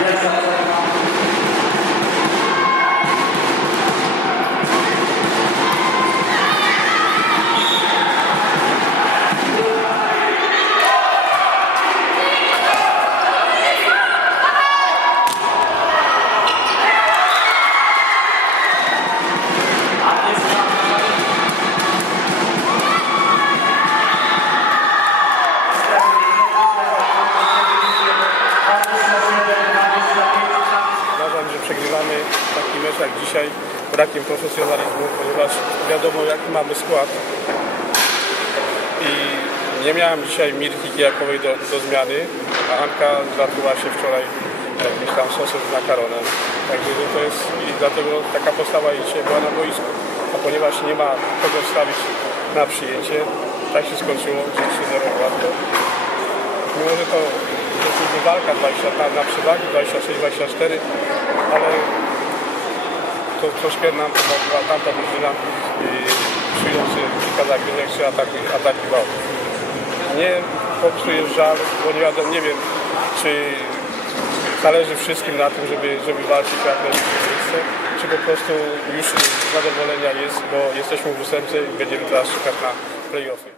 Yes, dzisiaj brakiem profesjonalizmu, ponieważ wiadomo jaki mamy skład. I nie miałem dzisiaj Mirki Kijakowej do, do zmiany, a Anka zatruła się wczoraj jakimś tam sosem z makaronem. Także no to jest i dlatego taka postawa dzisiaj była na boisku. A ponieważ nie ma kogo wstawić na przyjęcie, tak się skończyło, że 3-0 łatwo. Mimo, że to jest walka 20 na, na przewagi, 26-24, ale to nam pomogła tamta drużyna i czujący kilka zagrywek czy ataki, ataki bałów. Nie popsu jest żal, bo nie wiadomo, nie wiem, czy zależy wszystkim na tym, żeby, żeby walczyć jak miejsce, czy po prostu już zadowolenia jest, bo jesteśmy w ósemce i będziemy teraz czekać na play-offy.